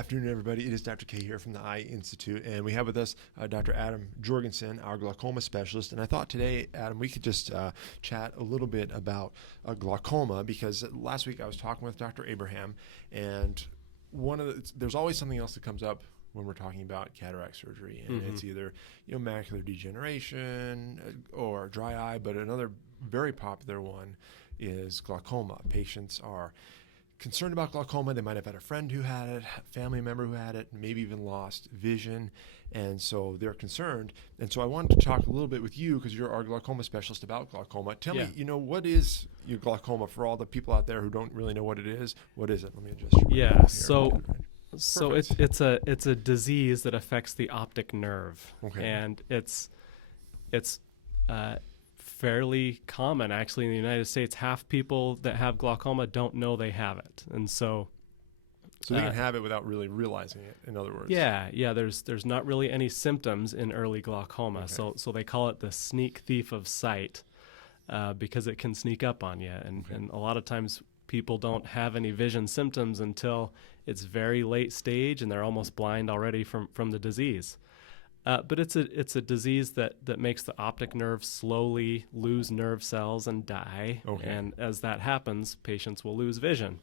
afternoon, everybody. It is Dr. K here from the Eye Institute, and we have with us Dr. Adam Jorgensen, our glaucoma specialist. And I thought today, Adam, we could just chat a little bit about glaucoma, because last week I was talking with Dr. Abraham, and there's always something else that comes up when we're talking about cataract surgery, and it's either macular degeneration or dry eye, but another very popular one is glaucoma. Patients are concerned about glaucoma. They might have had a friend who had it, a family member who had it, maybe even lost vision, and so they're concerned. And so I wanted to talk a little bit with you, because you're our glaucoma specialist, about glaucoma. Tell me, what is your glaucoma for all the people out there who don't really know what it is? What is it? Let me adjust your So it's a disease that affects the optic nerve, and it's fairly common, actually, in the United States. Half people that have glaucoma don't know they have it, and so they can have it without really realizing it, in other words. There's not really any symptoms in early glaucoma, so they call it the sneak thief of sight, because it can sneak up on you, and a lot of times people don't have any vision symptoms until it's very late stage and they're almost blind already from the disease. But it's a disease that makes the optic nerve slowly lose nerve cells and die. And as that happens, patients will lose vision.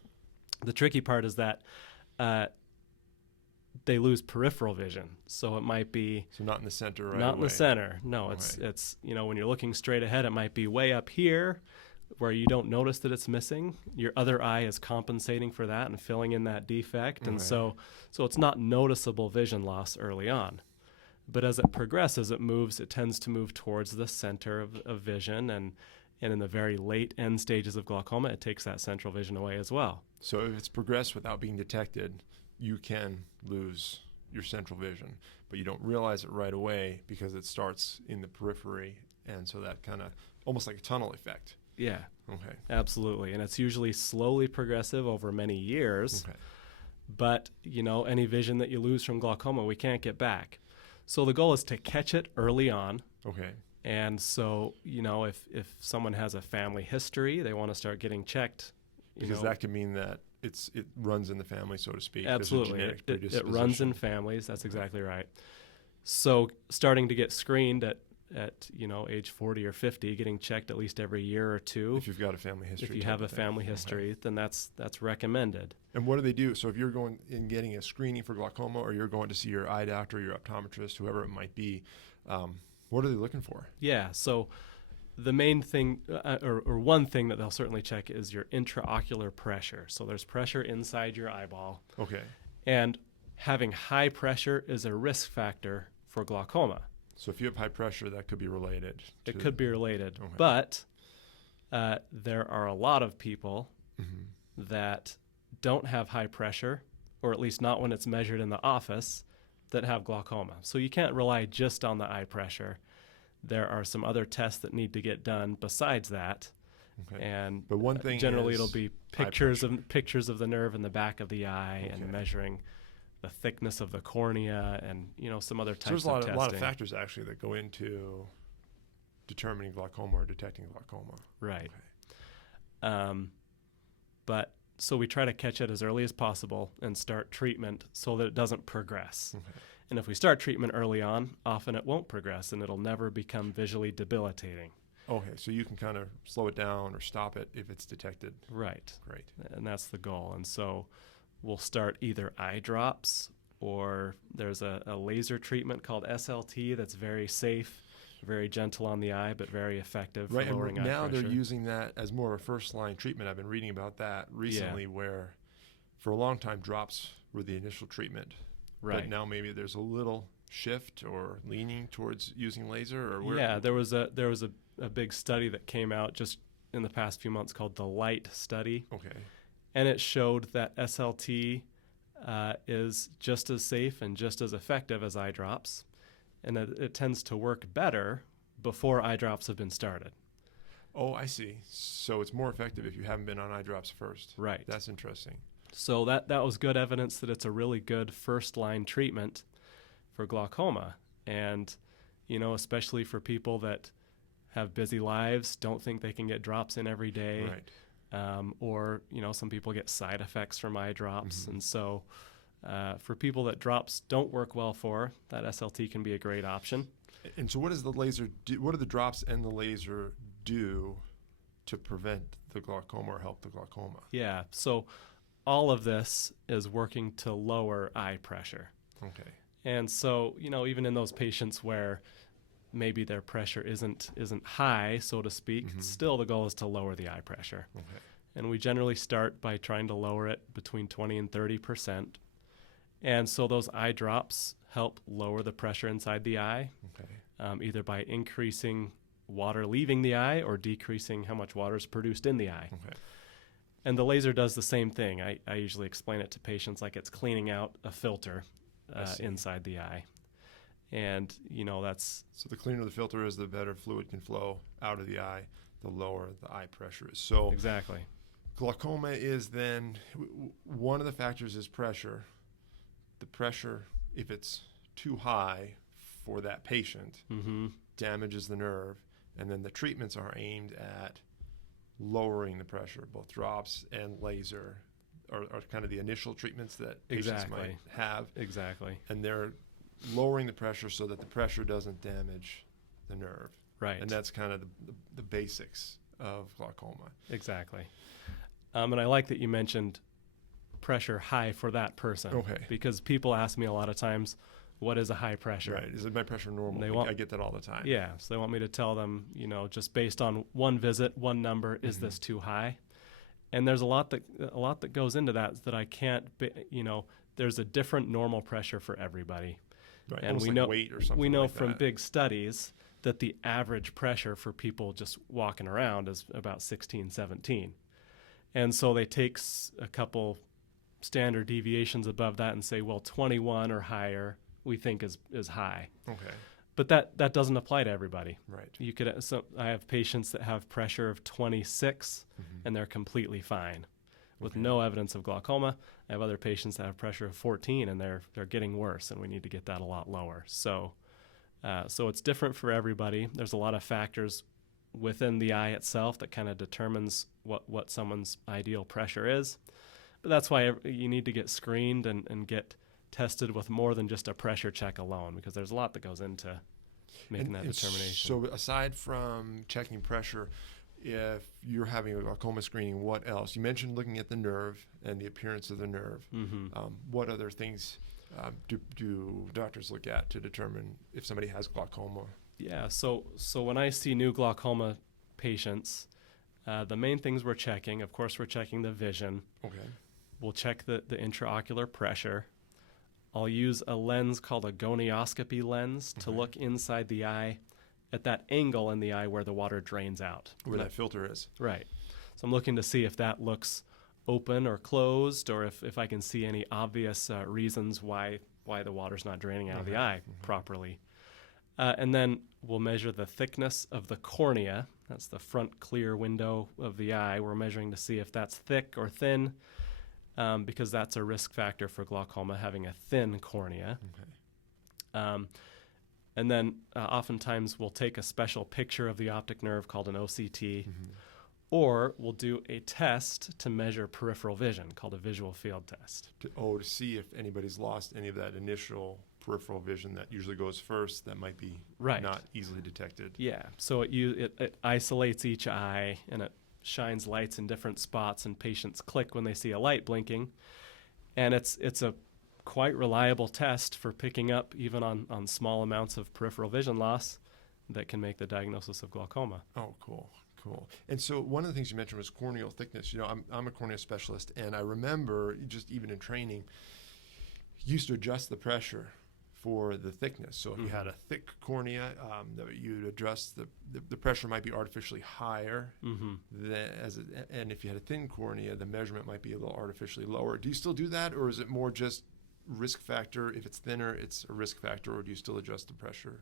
The tricky part is that they lose peripheral vision. So it might be... So not in the center Not in the center. No, it's when you're looking straight ahead, it might be way up here where you don't notice that it's missing. Your other eye is compensating for that and filling in that defect. And so it's not noticeable vision loss early on. But as it progresses, it tends to move towards the center of vision, and in the very late end stages of glaucoma, it takes that central vision away as well. So if it's progressed without being detected, you can lose your central vision, but you don't realize it right away because it starts in the periphery, and so that kind of almost like a tunnel effect. Yeah. Okay. Absolutely, and it's usually slowly progressive over many years. Okay. But any vision that you lose from glaucoma, we can't get back. So the goal is to catch it early on. Okay. And so, if someone has a family history, they want to start getting checked. Because that could mean that it runs in the family, so to speak. Absolutely. It runs in families. That's exactly right. So starting to get screened at age 40 or 50, getting checked at least every year or two. If you've got a family history. If you have a family history, then that's recommended. And what do they do? So if you're going and getting a screening for glaucoma, or you're going to see your eye doctor, your optometrist, whoever it might be, what are they looking for? Yeah, so the main thing, or one thing that they'll certainly check is your intraocular pressure. So there's pressure inside your eyeball. Okay. And having high pressure is a risk factor for glaucoma. So if you have high pressure, that could be related. It could be related. Okay. But there are a lot of people that don't have high pressure, or at least not when it's measured in the office, that have glaucoma. So you can't rely just on the eye pressure. There are some other tests that need to get done besides that. Okay. But one thing generally it'll be pictures of the nerve in the back of the eye, and measuring the thickness of the cornea, and some other types of testing. There's a lot of factors actually that go into determining glaucoma or detecting glaucoma. Right. Okay. But so we try to catch it as early as possible and start treatment so that it doesn't progress. Okay. And if we start treatment early on, often it won't progress and it'll never become visually debilitating. Okay, so you can kind of slow it down or stop it if it's detected. Right. Great. And that's the goal. And so we'll start either eye drops, or there's a laser treatment called SLT that's very safe, very gentle on the eye, but very effective for lowering eye pressure. Now they're using that as more of a first-line treatment. I've been reading about that recently, where for a long time drops were the initial treatment. Right. But now maybe there's a little shift or leaning towards using laser, or where? Yeah, there was a big study that came out just in the past few months called the LIGHT study. Okay. And it showed that SLT is just as safe and just as effective as eye drops, and that it tends to work better before eye drops have been started. Oh, I see. So it's more effective if you haven't been on eye drops first. Right. That's interesting. So that was good evidence that it's a really good first-line treatment for glaucoma. And, especially for people that have busy lives, don't think they can get drops in every day. Right. Or some people get side effects from eye drops. And so For people that drops don't work well for, that SLT can be a great option. And so what does the laser do? What do the drops and the laser do to prevent the glaucoma or help the glaucoma? Yeah, so all of this is working to lower eye pressure. Okay. And so, even in those patients where maybe their pressure isn't high, so to speak, still the goal is to lower the eye pressure. Okay. And we generally start by trying to lower it between 20 and 30%. And so those eye drops help lower the pressure inside the eye, either by increasing water leaving the eye or decreasing how much water is produced in the eye. Okay. And the laser does the same thing. I usually explain it to patients like it's cleaning out a filter inside the eye. And, that's... So the cleaner the filter is, the better fluid can flow out of the eye, the lower the eye pressure is. So exactly. Glaucoma is then, one of the factors is pressure. The pressure, if it's too high for that patient, damages the nerve. And then the treatments are aimed at lowering the pressure. Both drops and laser are kind of the initial treatments that patients might have. Exactly. And they're lowering the pressure so that the pressure doesn't damage the nerve. Right. And that's kind of the basics of glaucoma. Exactly. And I like that you mentioned pressure high for that person. Okay. Because people ask me a lot of times, what is a high pressure? Right. Is my pressure normal? I get that all the time. Yeah. So they want me to tell them, just based on one visit, one number, is this too high? And there's a lot that goes into that I can't, there's a different normal pressure for everybody. Right. And we know weight or something. We know like from that. big studies that the average pressure for people just walking around is about 16, 17. And so they take a couple standard deviations above that and say, well, 21 or higher we think is high. Okay. But that doesn't apply to everybody. Right. I have patients that have pressure of 26 and they're completely fine with no evidence of glaucoma. I have other patients that have pressure of 14 and they're getting worse, and we need to get that a lot lower. So it's different for everybody. There's a lot of factors within the eye itself that kind of determines what someone's ideal pressure is. But that's why you need to get screened and get tested with more than just a pressure check alone, because there's a lot that goes into making that determination. So aside from checking pressure, if you're having a glaucoma screening, what else? You mentioned looking at the nerve and the appearance of the nerve. What other things do doctors look at to determine if somebody has glaucoma? Yeah, so when I see new glaucoma patients, the main things we're checking, of course, we're checking the vision. Okay. We'll check the intraocular pressure. I'll use a lens called a gonioscopy lens to look inside the eye at that angle in the eye where the water drains out. Where that filter is. Right. So I'm looking to see if that looks open or closed, or if I can see any obvious reasons why the water's not draining out of the eye properly. And then we'll measure the thickness of the cornea. That's the front clear window of the eye. We're measuring to see if that's thick or thin, because that's a risk factor for glaucoma, having a thin cornea. And then oftentimes we'll take a special picture of the optic nerve called an OCT, or we'll do a test to measure peripheral vision called a visual field test. To see if anybody's lost any of that initial peripheral vision that usually goes first, that might be not easily detected. Yeah, so it isolates each eye, and it shines lights in different spots, and patients click when they see a light blinking. And it's a quite reliable test for picking up even on small amounts of peripheral vision loss that can make the diagnosis of glaucoma. Oh, cool. And so one of the things you mentioned was corneal thickness. I'm a cornea specialist, and I remember just even in training, used to adjust the pressure for the thickness. So if you had a thick cornea, you'd adjust the pressure might be artificially higher. And if you had a thin cornea, the measurement might be a little artificially lower. Do you still do that, or is it more just risk factor? If it's thinner, it's a risk factor, or do you still adjust the pressure?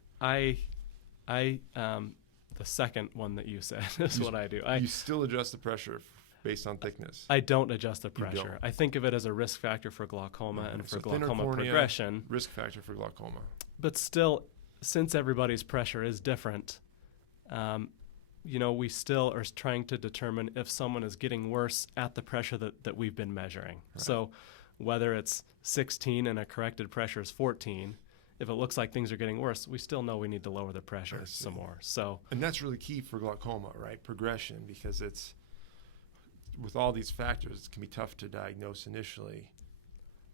The second one that you said is what I do. You still adjust the pressure based on thickness? I don't adjust the pressure. I think of it as a risk factor for glaucoma and for glaucoma cornea, progression. Risk factor for glaucoma. But still, since everybody's pressure is different, we still are trying to determine if someone is getting worse at the pressure that we've been measuring. Right. So whether it's 16 and a corrected pressure is 14, if it looks like things are getting worse, we still know we need to lower the pressure some more. So, and that's really key for glaucoma, right? Progression, because it's with all these factors, it can be tough to diagnose initially.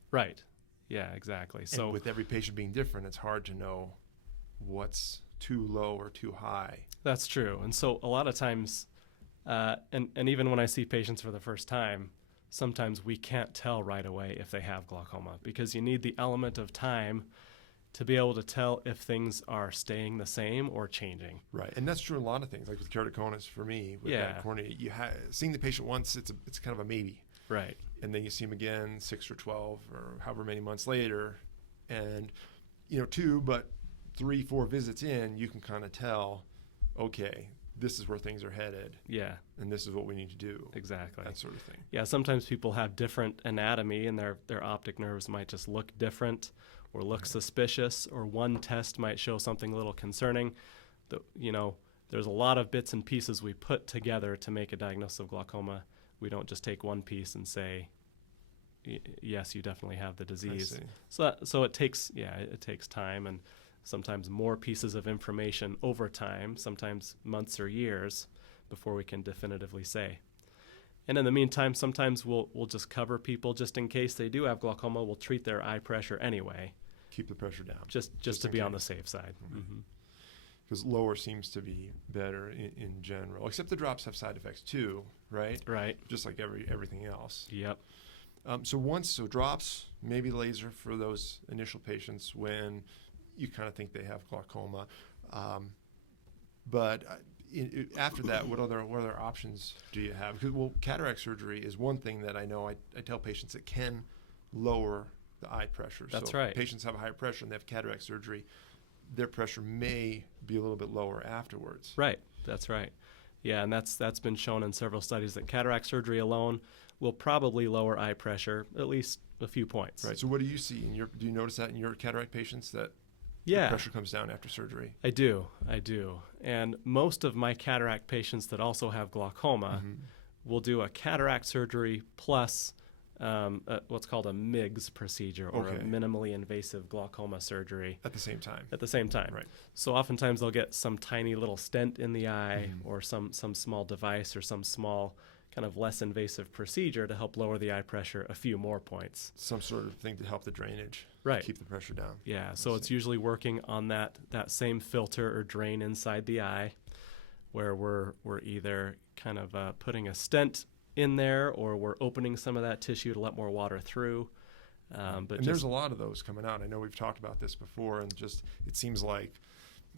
Right. Yeah, exactly. So and with every patient being different, it's hard to know what's too low or too high. That's true. And so a lot of times, and even when I see patients for the first time, sometimes we can't tell right away if they have glaucoma, because you need the element of time to be able to tell if things are staying the same or changing. Right, and that's true in a lot of things. Like with keratoconus, for me, with that cornea, seeing the patient once, it's kind of a maybe. Right. And then you see them again 6 or 12 or however many months later, and 2, but 3, 4 visits in, you can kind of tell, okay, this is where things are headed. Yeah. And this is what we need to do. Exactly. That sort of thing. Yeah, sometimes people have different anatomy and their optic nerves might just look different or look suspicious, or one test might show something a little concerning. There's a lot of bits and pieces we put together to make a diagnosis of glaucoma. We don't just take one piece and say, yes, you definitely have the disease. So it takes time, and sometimes more pieces of information over time, sometimes months or years, before we can definitively say. And in the meantime, sometimes we'll just cover people just in case they do have glaucoma. We'll treat their eye pressure anyway. Keep the pressure down. Just to be on the safe side. Because lower seems to be better in general, except the drops have side effects too, right? Right. Just like everything else. Yep. So drops, maybe laser for those initial patients when you kind of think they have glaucoma. But after that, what other options do you have? Because, cataract surgery is one thing that I know I tell patients it can lower the eye pressure. That's so right. If patients have a higher pressure and they have cataract surgery, their pressure may be a little bit lower afterwards. Right. That's right. Yeah, and that's been shown in several studies that cataract surgery alone will probably lower eye pressure at least a few points. Right. So what do you see do you notice that in your cataract patients that the pressure comes down after surgery? I do. And most of my cataract patients that also have glaucoma will do a cataract surgery plus what's called a MIGS procedure, or a minimally invasive glaucoma surgery. At the same time. Right. So oftentimes they'll get some tiny little stent in the eye, or some small device, or some small kind of less invasive procedure to help lower the eye pressure a few more points. Some sort of thing to help the drainage. Right. Keep the pressure down. Yeah. So it's usually working on that same filter or drain inside the eye, where we're either kind of putting a stent in there, or we're opening some of that tissue to let more water through. But there's a lot of those coming out. I know we've talked about this before, and just it seems like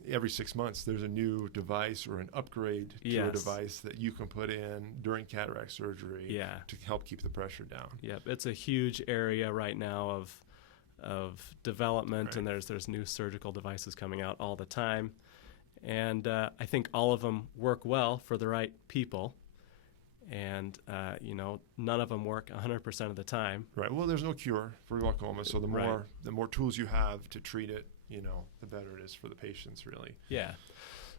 every 6 months there's a new device or an upgrade to a device that you can put in during cataract surgery to help keep the pressure down. Yep, it's a huge area right now of development, and there's new surgical devices coming out all the time. And I think all of them work well for the right people. And, none of them work 100% of the time. Right. Well, there's no cure for glaucoma, so the more tools you have to treat it, the better it is for the patients, really. Yeah.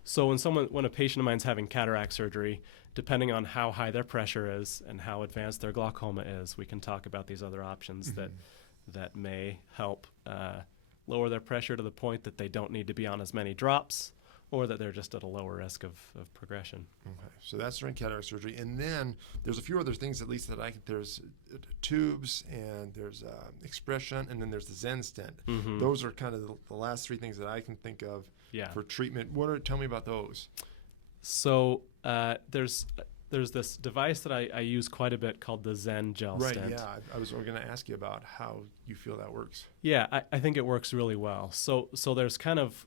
So when a patient of mine's having cataract surgery, depending on how high their pressure is and how advanced their glaucoma is, we can talk about these other options that may help lower their pressure to the point that they don't need to be on as many drops, or that they're just at a lower risk of progression. Okay, so that's during cataract surgery. And then there's a few other things, at least, there's tubes, and there's expression, and then there's the Zen stent. Those are kind of the last 3 things that I can think of for treatment. Tell me about those. So there's this device that I use quite a bit called the Zen gel stent. Right, yeah. I was going to ask you about how you feel that works. Yeah, I think it works really well. So there's kind of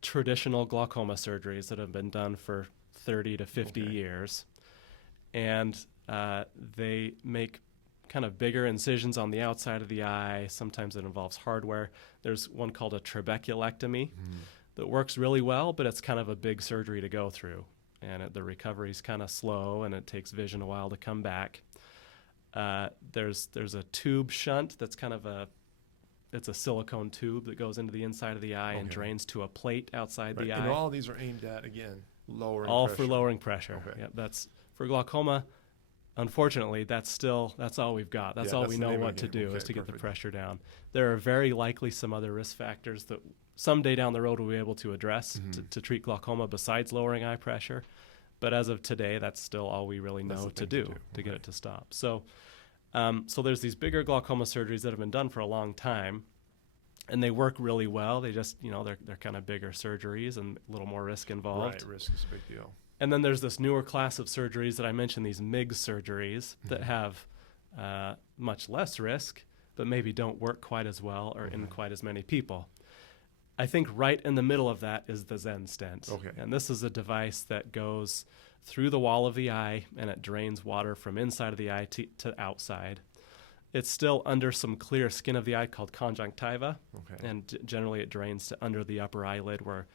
traditional glaucoma surgeries that have been done for 30 to 50 years, and they make kind of bigger incisions on the outside of the eye. Sometimes it involves hardware. There's one called a trabeculectomy that works really well, but it's kind of a big surgery to go through, and the recovery is kind of slow, and it takes vision a while to come back. There's a tube shunt that's kind of it's a silicone tube that goes into the inside of the eye and drains to a plate outside the eye. And all these are aimed at, again, lowering all pressure. For lowering pressure. Okay. Yep, that's for glaucoma. unfortunately, that's all we've got. That's all we know what to do is to get the pressure down. There are very likely some other risk factors that someday down the road we'll be able to address to treat glaucoma besides lowering eye pressure. But as of today, that's still all we really know to do to get it to stop. So there's these bigger glaucoma surgeries that have been done for a long time, and they work really well. They just, they're kind of bigger surgeries and a little more risk involved. Right, risk is a big deal. And then there's this newer class of surgeries that I mentioned, these MIGS surgeries that have much less risk, but maybe don't work quite as well or in quite as many people. I think right in the middle of that is the Zen stent. Okay. And this is a device that goes through the wall of the eye, and it drains water from inside of the eye to outside. It's still under some clear skin of the eye called conjunctiva, and generally it drains to under the upper eyelid where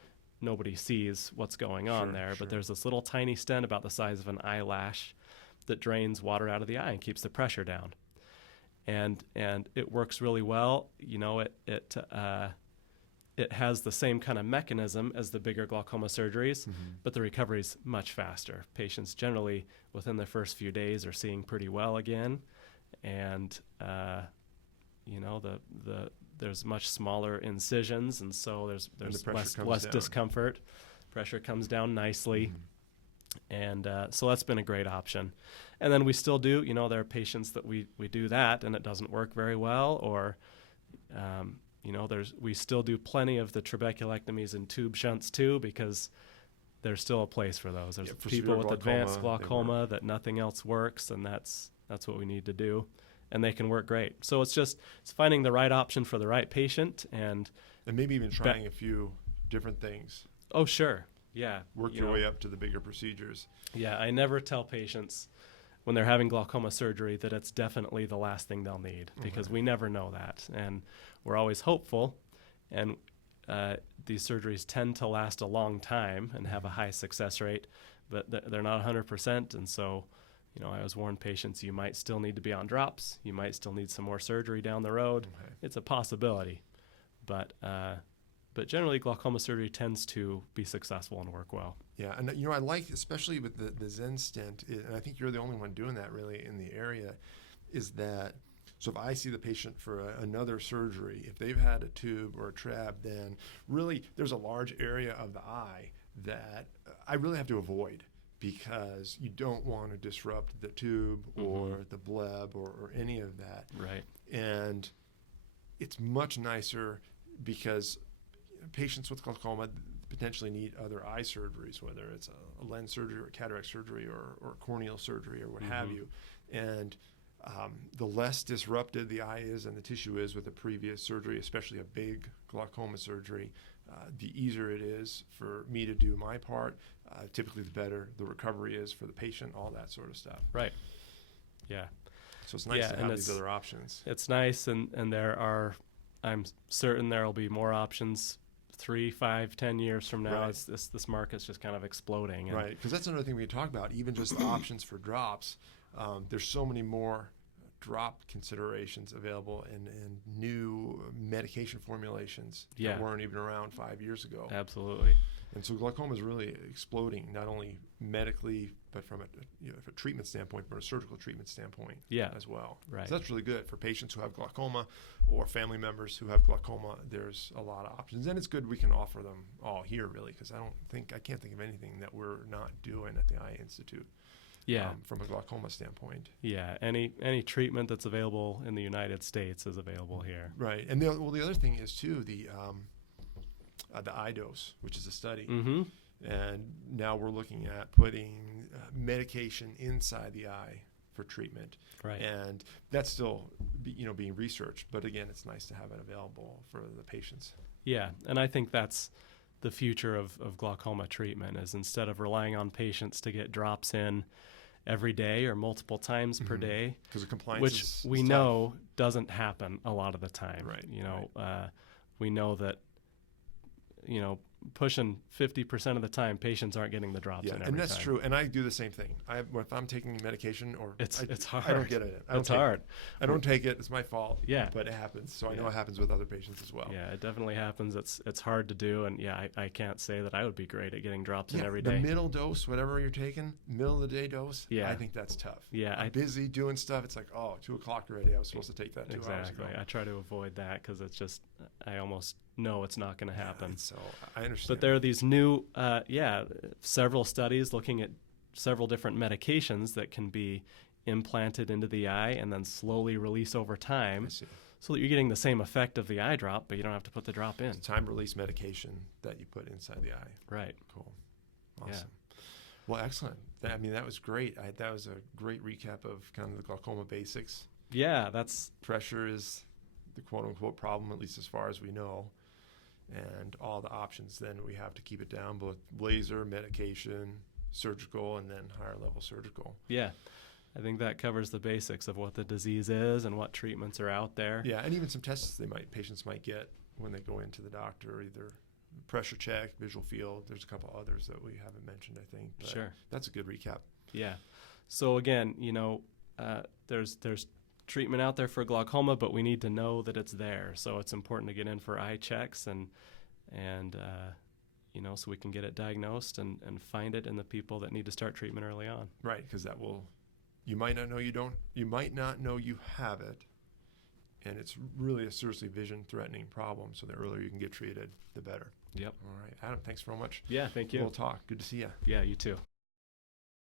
nobody sees what's going on there. But there's this little tiny stent about the size of an eyelash that drains water out of the eye and keeps the pressure down. And it works really well. It has the same kind of mechanism as the bigger glaucoma surgeries, but the recovery is much faster. Patients generally, within the first few days, are seeing pretty well again, and there's much smaller incisions, and so there's less discomfort. Pressure comes down nicely, and so that's been a great option. And then we still do, there are patients that we do that, and it doesn't work very well, or we still do plenty of the trabeculectomies and tube shunts too, because there's still a place for those. There's people with advanced glaucoma that nothing else works, and that's what we need to do, and they can work great. So it's finding the right option for the right patient, and maybe even trying a few different things. Oh, sure. Yeah. Work your way up to the bigger procedures. Yeah, I never tell patients when they're having glaucoma surgery that it's definitely the last thing they'll need, because we never know that. And we're always hopeful, and these surgeries tend to last a long time and have a high success rate, but they're not 100%. And so, I always warn patients, you might still need to be on drops. You might still need some more surgery down the road. It's a possibility. But generally, glaucoma surgery tends to be successful and work well. Yeah, and I like, especially with the Zen stent, and I think you're the only one doing that really in the area, is that, so if I see the patient for another surgery, if they've had a tube or a trab, then really there's a large area of the eye that I really have to avoid, because you don't want to disrupt the tube or the bleb or any of that. Right. And it's much nicer because patients with glaucoma potentially need other eye surgeries, whether it's a lens surgery or cataract surgery or corneal surgery or what have you. And the less disrupted the eye is and the tissue is with a previous surgery, especially a big glaucoma surgery, the easier it is for me to do my part. Typically, the better the recovery is for the patient, all that sort of stuff. Right. Yeah. So it's nice to have these other options. It's nice, and I'm certain there will be more options 3, 5, 10 years from now. Right. This market's just kind of exploding. Right, because that's another thing we talk about, even just the options for drops. There's so many more drop considerations available and new medication formulations that weren't even around 5 years ago. Absolutely. And so glaucoma is really exploding, not only medically, but from a treatment standpoint, but a surgical treatment standpoint as well. Right. So that's really good for patients who have glaucoma or family members who have glaucoma. There's a lot of options, and it's good we can offer them all here, really, because I can't think of anything that we're not doing at the Eye Institute. From a glaucoma standpoint. Yeah, any treatment that's available in the United States is available here. Right, and the other thing is too the iDose, which is a study, and now we're looking at putting medication inside the eye for treatment. Right, and that's still being researched. But again, it's nice to have it available for the patients. Yeah, and I think that's the future of glaucoma treatment, is instead of relying on patients to get drops in every day or multiple times per day, because the compliance which we is know doesn't happen a lot of the time. Right. We know that pushing 50% of the time, patients aren't getting the drops in every and that's time. true. And I do the same thing. If I'm taking medication, or It's hard. I don't get it. It's hard. I don't take it. It's my fault. Yeah. But it happens. So I know it happens with other patients as well. Yeah, it definitely happens. It's hard to do, and I can't say that I would be great at getting drops in every day. The middle dose, whatever you're taking, middle of the day dose. Yeah. I think that's tough. Yeah, I'm busy doing stuff. It's like, 2 o'clock already. I was supposed to take that 2 hours ago. Exactly. I try to avoid that because it's just I almost know it's not going to happen. So I understand. But there are these new, several studies looking at several different medications that can be implanted into the eye and then slowly release over time, so that you're getting the same effect of the eye drop, but you don't have to put the drop in. It's time release medication that you put inside the eye. Right. Cool. Awesome. Well, excellent. That was great. That was a great recap of kind of the glaucoma basics. Yeah, that's pressure is the quote-unquote problem, at least as far as we know, and all the options then we have to keep it down, both laser, medication, surgical, and then higher level surgical. Yeah, I think that covers the basics of what the disease is and what treatments are out there. Yeah, and even some tests patients might get when they go into the doctor, either pressure check, visual field. There's a couple others that we haven't mentioned, I think. But sure. That's a good recap. Yeah. So again, there's treatment out there for glaucoma, but we need to know that it's there. So it's important to get in for eye checks and so we can get it diagnosed and find it in the people that need to start treatment early on. Right, because you might not know you have it, and it's really a seriously vision-threatening problem. So the earlier you can get treated, the better. Yep. All right, Adam, thanks very much. Yeah, thank you. We'll talk. Good to see you. Yeah, you too.